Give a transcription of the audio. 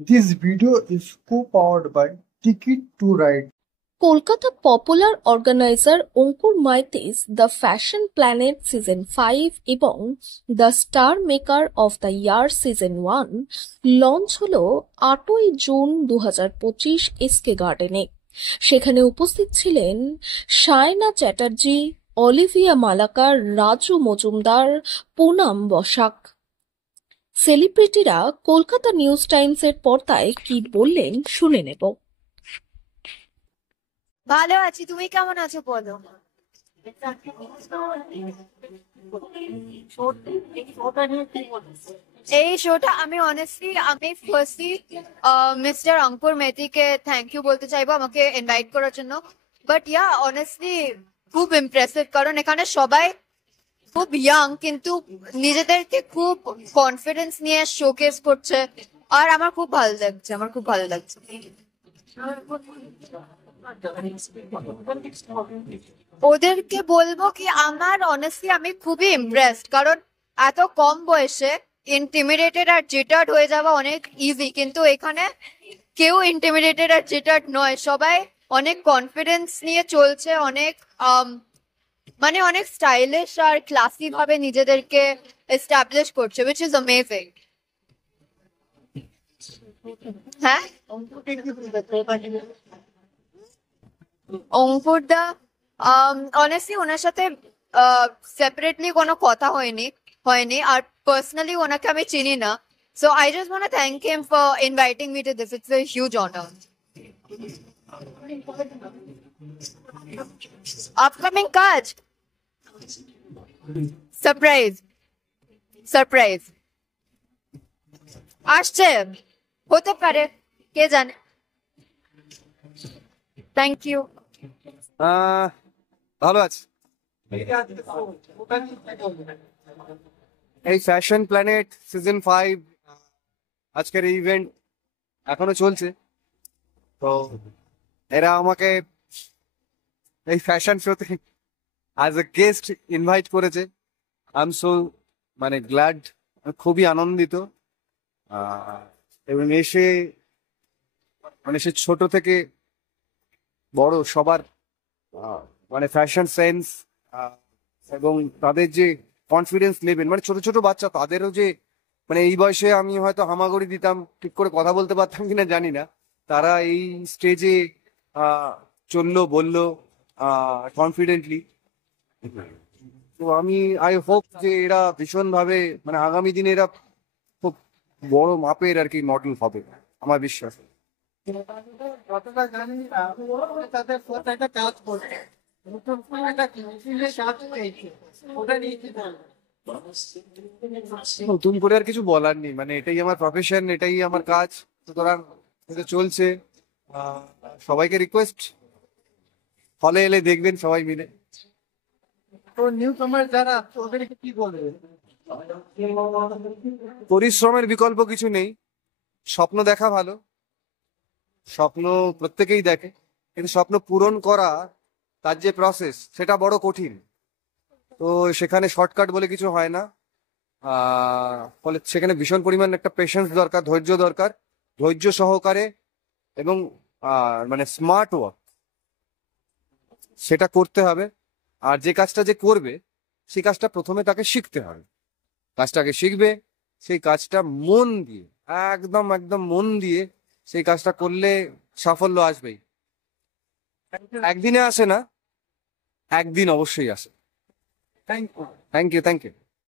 This video is co-powered by Ticket to Ride. Kolkata popular organizer Ankur Maiti's the fashion planet season 5 এবং the star maker of the year season 1 launch হলো 8ই June 2025 SK গার্ডেনে। সেখানে উপস্থিত ছিলেন Saina Chatterjee, Olivia Malakar, Raju Majumdar, Poonam Basak. সেলিব্রিটিরা Kolkata news টাইমসের পর্দায় কি বললেন শুনে নেব। ভালো আছি, তুমি কেমন আছো বলো? এই শোটা আমি ফার্স্টলি মিস্টার অঙ্কুর মেথিকে থ্যাংক ইউ বলতে চাইবো আমাকে ইনভাইট করার জন্য। বাট ইয়া অনেস্টলি খুব ইমপ্রেসিভ, কারণ এখানে সবাই খুব ইয়াং কিন্তু নিজেদেরকে খুব কনফিডেন্স নিয়ে শোকেস করছে, আর আমার খুব ভালো লাগছে। ওদেরকে বলবো কি আমার অনেস্টলি আমি খুবই ইমপ্রেসড, কারণ এত কম বয়সে ইন্টিমিডেটেড আর জেটার্ড হয়ে যাওয়া অনেক ইজি, কিন্তু এখানে কেউ ইন্টিমিডেটেড আর জেটার্ড নয়, সবাই অনেক কনফিডেন্স নিয়ে চলছে, অনেক স্টাইলিশ আর ক্লাসি ভাবে নিজেদেরকে এস্টাবলিশ করছে, which is amazing. হ্যাঁ, অঙ্কুরদা অনেস্টলি ওনার সাথে সেপারেটলি কোনো কথা হয়নি আর পার্সোনালি ওনাকে আমি চিনি না, so I just want to thank him for inviting me to this. It's a huge honour. Upcoming কাজ সারপ্রাইজ আসছে, হতে পারে, কে জানে। Thank you. ভালো আছি। এই ফ্যাশন প্ল্যানেট সিজন 5 আজকের ইভেন্ট এখনো চলছে, তো এরা আমাকে এই ফ্যাশন শোতে অ্যাজ এ গেস্ট ইনভাইট করেছে। আই এম সো গ্ল্যাড, খুবই আনন্দিত। এবং এসে সে ছোট থেকে বড় সবার ফ্যাশন সেন্স এবং তাদের যে কনফিডেন্স লেভেল, ছোট ছোট বাচ্চা তাদেরও যে এই বয়সে আমি হয়তো হামাগুড়ি দিতাম, ঠিক করে কথা বলতে পারতাম কিনা জানি না, তারা এই স্টেজে চললো বললো কনফিডেন্টলি। তো আই হোপ যে এরা ভীষণভাবে আগামী দিনে এরা খুব বড় মাপের আর কি মডেল হবে, আমার বিশ্বাস। নতুন করে আর কিছু বলার নেই, এটাই আমার প্রফেশন, এটাই আমার কাজ, সুতরাং এটা চলছে। সবাইকে রিকোয়েস্ট হলে এলে দেখবেন সবাই মিলে। পরিশ্রমের বিকল্প কিছু নেই, স্বপ্ন দেখা ভালো, স্বপ্ন প্রত্যেকেই দেখে, কিন্তু স্বপ্ন পূরণ করা তার যে প্রসেস সেটা বড় কঠিন। তো সেখানে শর্টকাট বলে কিছু হয় না, ফলে সেখানে ভীষণ পরিমাণ একটা পেশেন্স দরকার, ধৈর্য দরকার, ধৈর্য সহকারে এবং স্মার্ট ওয়ার্ক সেটা করতে হবে। আর যে কাজটা যে করবে সেই কাজটা প্রথমে তাকে শিখতে হবে, কাজটাকে শিখবে, সেই কাজটা মন দিয়ে একদম মন দিয়ে সেই কাজটা করলে সাফল্য আসবেই। একদিনে আসে না, একদিন অবশ্যই আসে। Thank you.